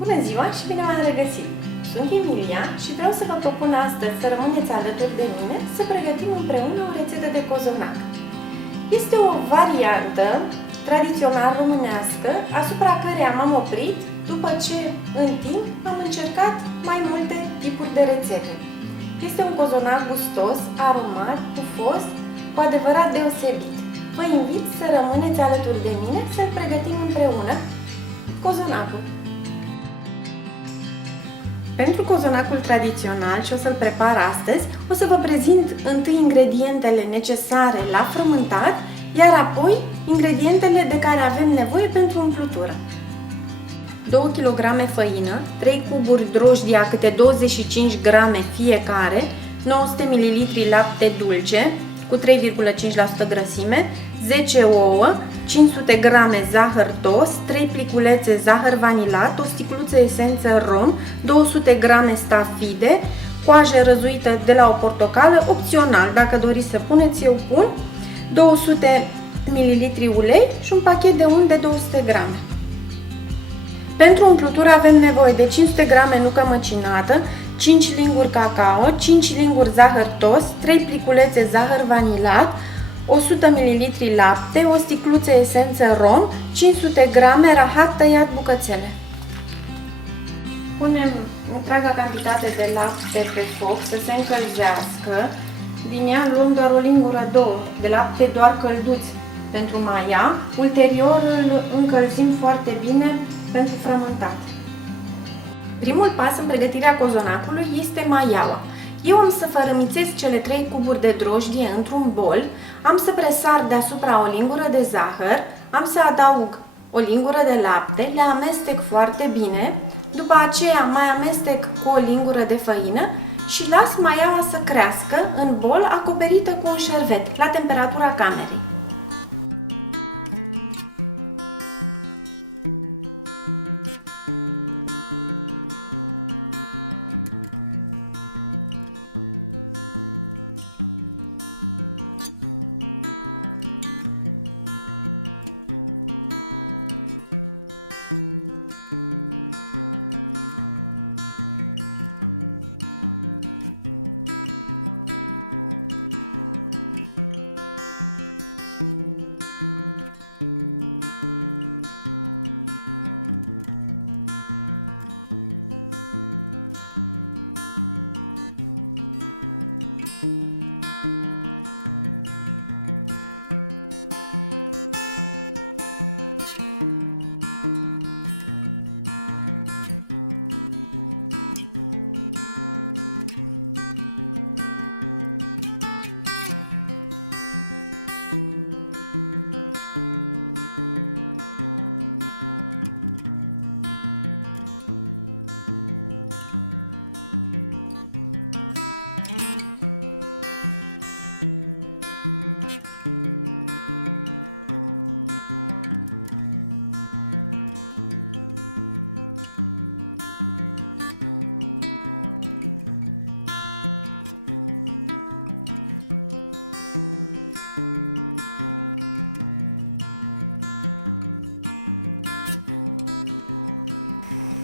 Bună ziua și bine v-am regăsit! Sunt Emilia și vreau să vă propun astăzi să rămâneți alături de mine să pregătim împreună o rețetă de cozonac. Este o variantă tradițional românească asupra căreia m-am oprit după ce în timp am încercat mai multe tipuri de rețete. Este un cozonac gustos, aromat, pufos, cu adevărat deosebit. Vă invit să rămâneți alături de mine să-l pregătim împreună, cozonacul. Pentru cozonacul tradițional, și o să-l prepar astăzi, o să vă prezint întâi ingredientele necesare la frământat, iar apoi ingredientele de care avem nevoie pentru umplutură. 2 kg făină, 3 cuburi drojdie a câte 25 g fiecare, 900 ml lapte dulce cu 3,5% grăsime, 10 ouă, 500 g zahăr tost, 3 pliculețe zahăr vanilat, o sticluță esență rom, 200 g stafide, coajă răzuită de la o portocală, opțional, dacă doriți să puneți, eu pun, 200 ml ulei și un pachet de unt de 200 g. Pentru umplutură avem nevoie de 500 g nucă măcinată, 5 linguri cacao, 5 linguri zahăr tost, 3 pliculețe zahăr vanilat, 100 ml lapte, o sticluță esență rom, 500 g rahat tăiat bucățele. Punem întreaga cantitate de lapte pe foc să se încălzească. Din ea luăm doar o lingură, două de lapte doar călduți pentru maia. Ulterior îl încălzim foarte bine pentru frământat. Primul pas în pregătirea cozonacului este maiaua. Eu am să fărâmițez cele 3 cuburi de drojdie într-un bol, am să presar deasupra o lingură de zahăr, am să adaug o lingură de lapte, le amestec foarte bine, după aceea mai amestec cu o lingură de făină și las maiaua să crească în bol acoperită cu un șervet la temperatura camerei.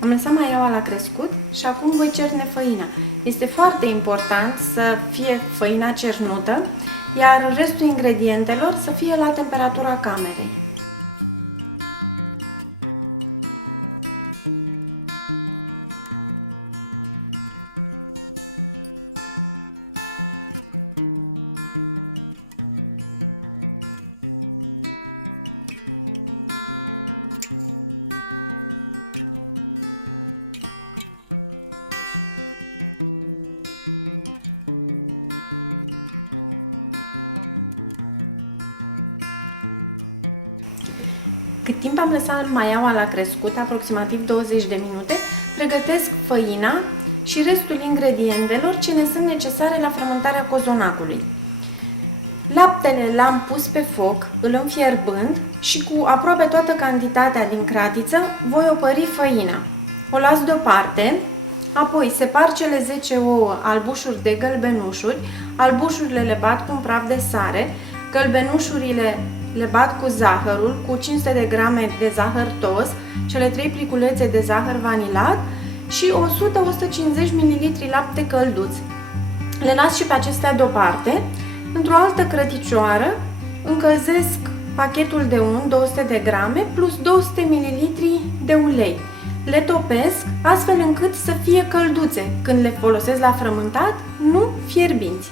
Am lăsat maiaua la crescut și acum voi cerne făina. Este foarte important să fie făina cernută, iar restul ingredientelor să fie la temperatura camerei. Timp am lăsat maiaua la crescut, aproximativ 20 de minute, pregătesc făina și restul ingredientelor ce ne sunt necesare la frământarea cozonacului. Laptele l-am pus pe foc, îl înfierbând și cu aproape toată cantitatea din cratiță voi opări făina. O las deoparte, apoi separ cele 10 ouă albușuri de gălbenușuri, albușurile le bat cu un praf de sare, gălbenușurile le bat cu zahărul, cu 500 de grame de zahăr tost, cele 3 pliculețe de zahăr vanilat și 100-150 ml lapte călduț. Le las și pe acestea deoparte. Într-o altă crăticioară încălzesc pachetul de unt, 200 de grame, plus 200 ml de ulei. Le topesc astfel încât să fie călduțe când le folosesc la frământat, nu fierbinți.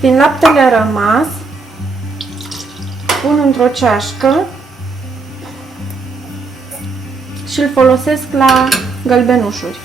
Din laptele rămas, pun într-o ceașcă și îl folosesc la gălbenușuri.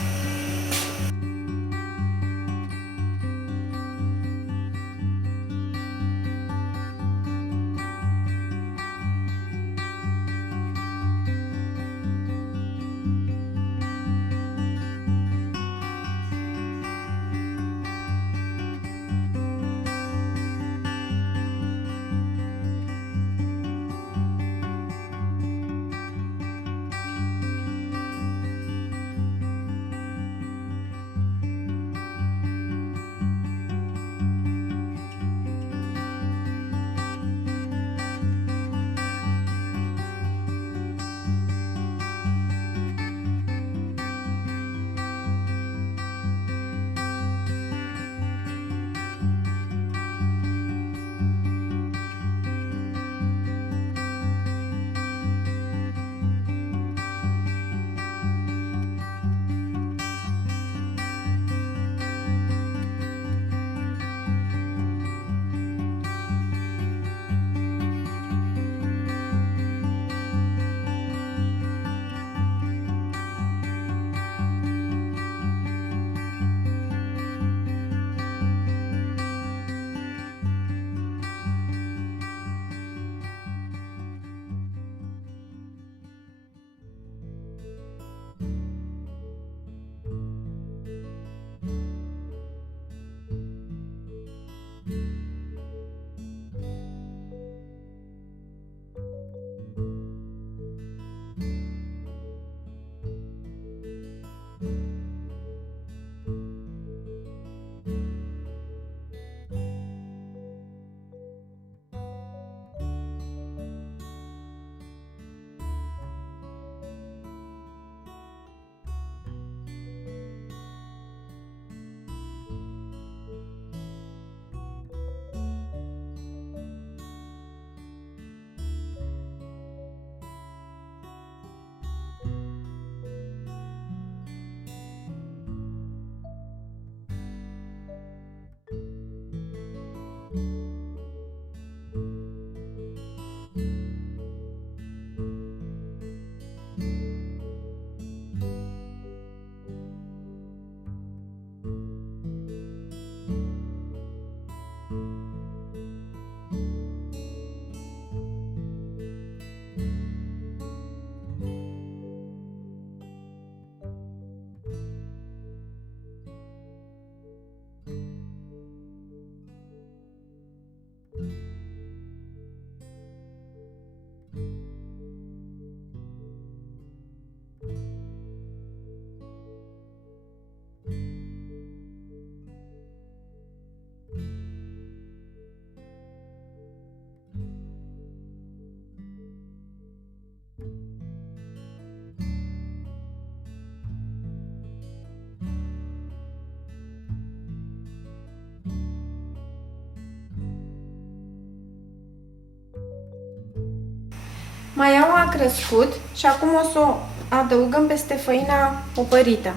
a crescut și acum o să o adăugăm peste făina opărită.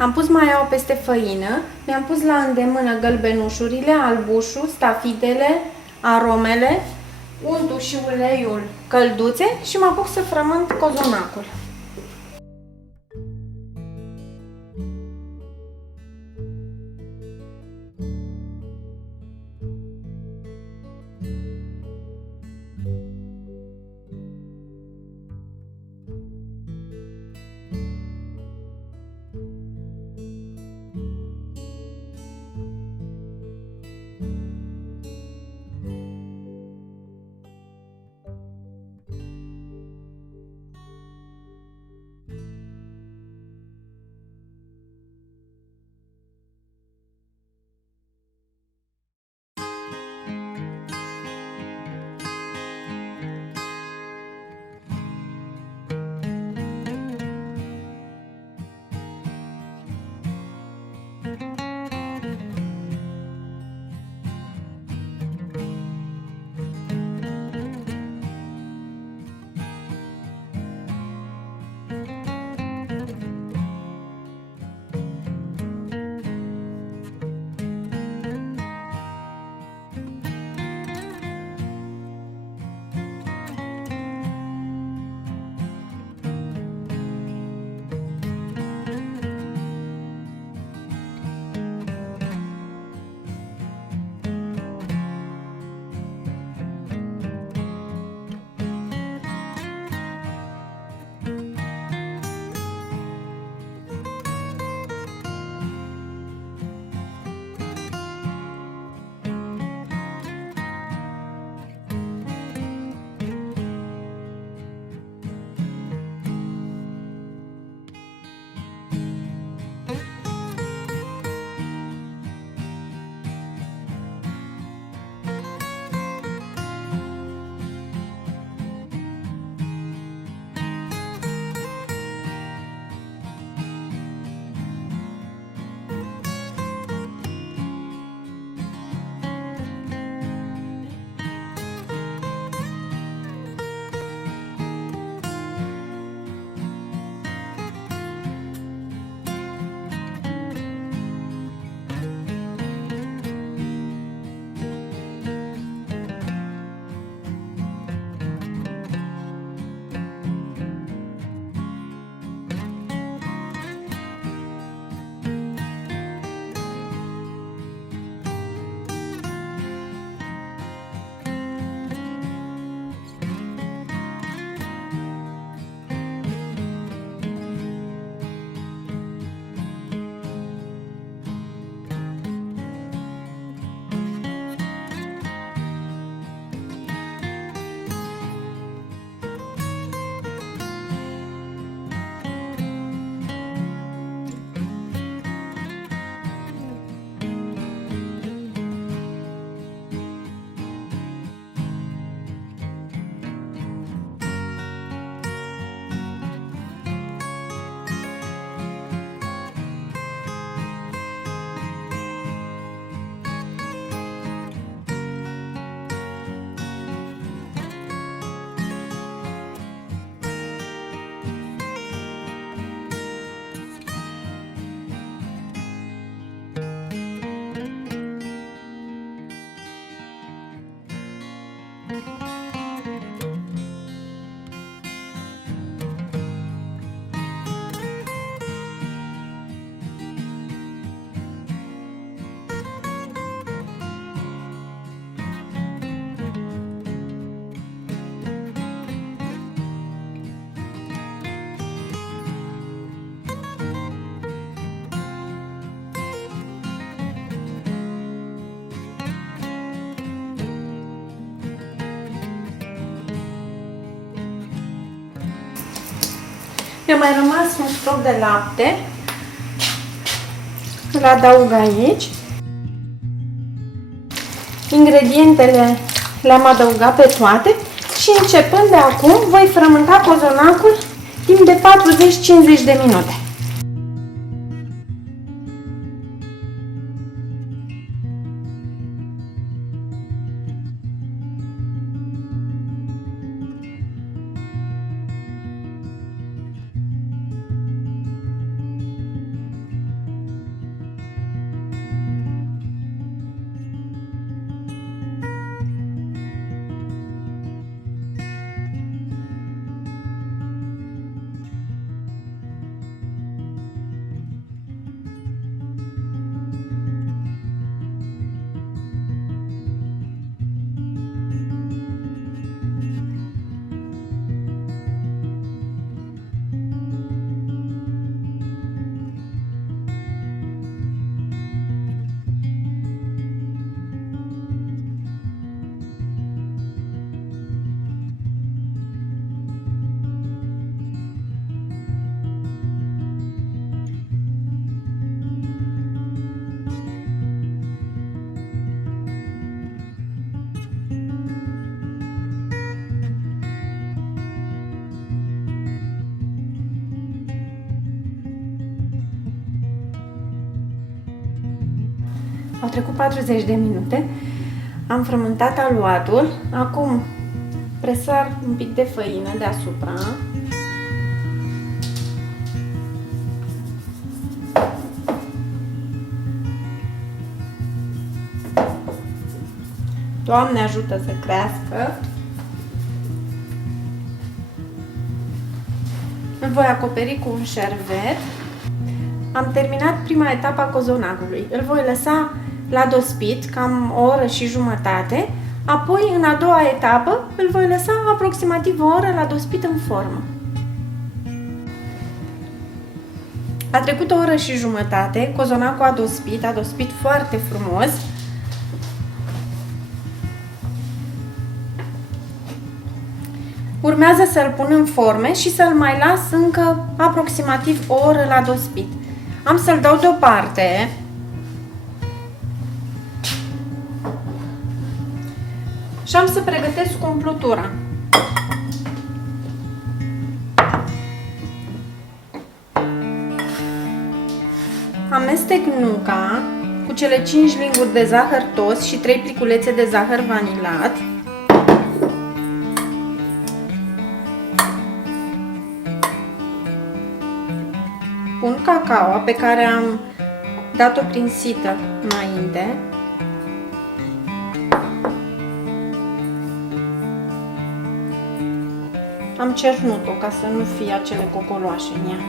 Am pus maiaua peste făină, mi-am pus la îndemână gălbenușurile, albușul, stafidele, aromele, untul și uleiul călduțe și mă apuc să frământ cozonacul. Mi-a mai rămas un stoc de lapte. Îl adaug aici. Ingredientele le-am adăugat pe toate și începând de acum voi frământa cozonacul timp de 40-50 de minute. Au trecut 40 de minute, am frământat aluatul, acum presar un pic de făină deasupra. Doamne ajută să crească! Îl voi acoperi cu un șervet. Am terminat prima etapă a cozonacului. Îl voi lăsa la dospit cam o oră și jumătate, apoi în a doua etapă îl voi lăsa aproximativ o oră la dospit în formă. A trecut o oră și jumătate, cozonacul a dospit foarte frumos. Urmează să-l pun în forme și să-l mai las încă aproximativ o oră la dospit. Am să-l dau deoparte. Și am să pregătesc umplutura. Amestec nuca cu cele 5 linguri de zahăr tost și 3 pliculețe de zahăr vanilat. Pun cacaoa pe care am dat-o prin sită înainte. Am cernut-o ca să nu fie acele cocoloașe în ea.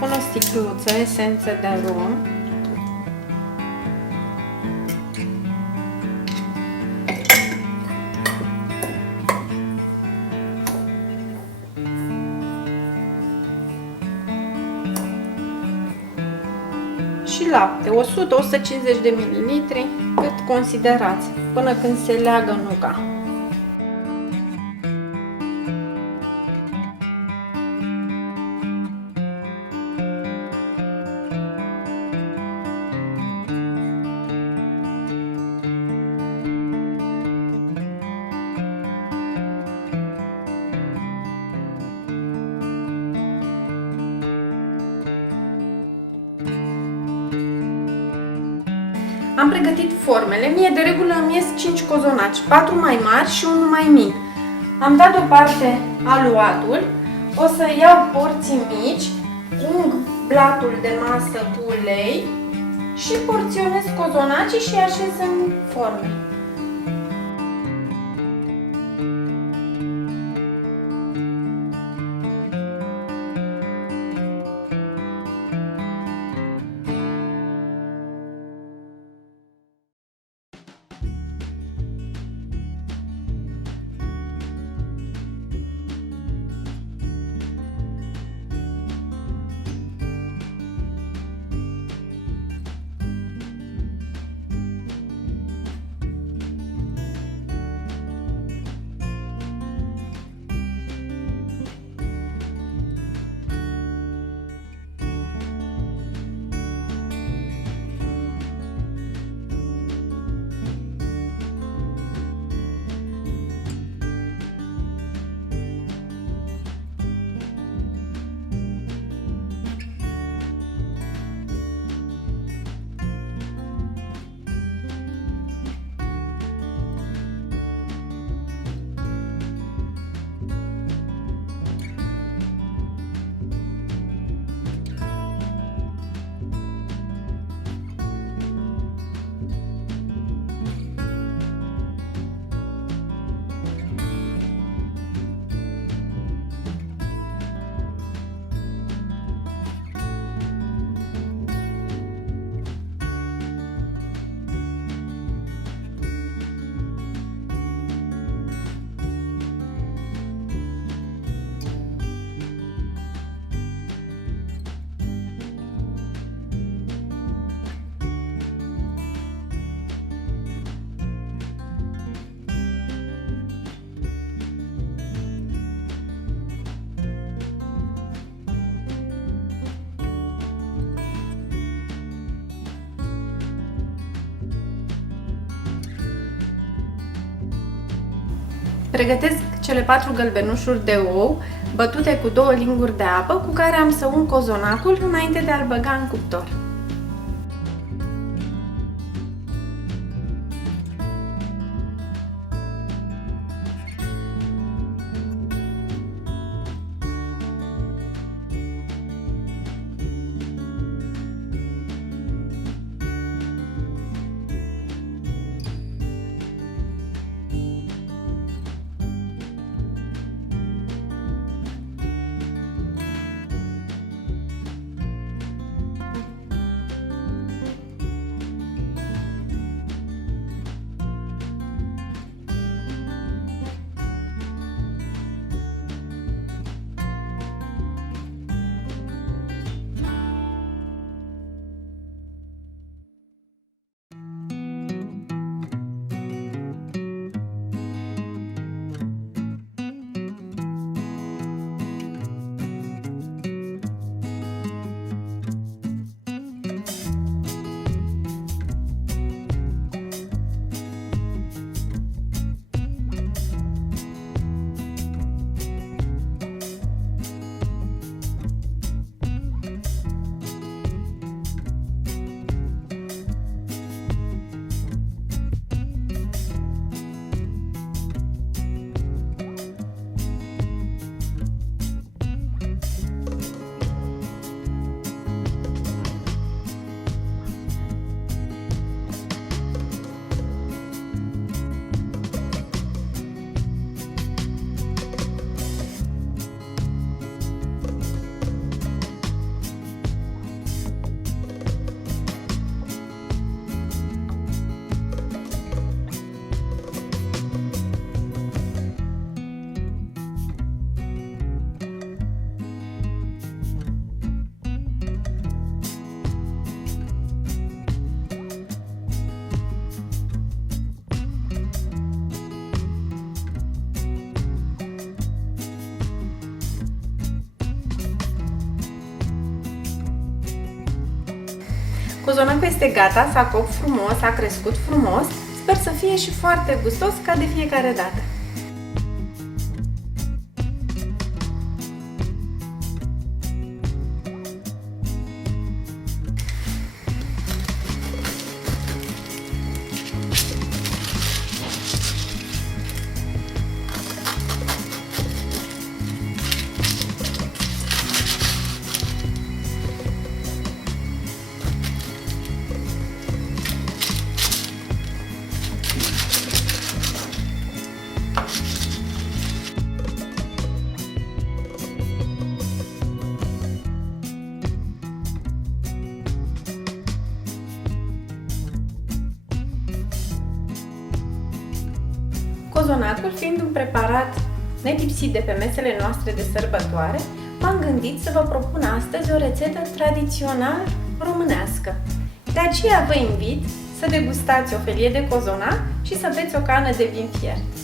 Pun o sticluță, esență de rum. Și lapte, 100-150 de mililitri, cât considerați, până când se leagă nuca. Am pregătit formele. Mie de regulă îmi ies 5 cozonaci, 4 mai mari și 1 mai mic. Am dat deoparte aluatul, o să iau porții mici, ung blatul de masă cu ulei și porționez cozonacii și așez în forme. Pregătesc cele 4 gălbenușuri de ou bătute cu 2 linguri de apă cu care am să un cozonacul înainte de a-l băga în cuptor. Cozonacul este gata, s-a copt frumos, a crescut frumos. Sper să fie și foarte gustos ca de fiecare dată. Cozonacul fiind un preparat netipsit de pe mesele noastre de sărbătoare, m-am gândit să vă propun astăzi o rețetă tradițional românească. De aceea vă invit să degustați o felie de cozonac și să beți o cană de vin fiert.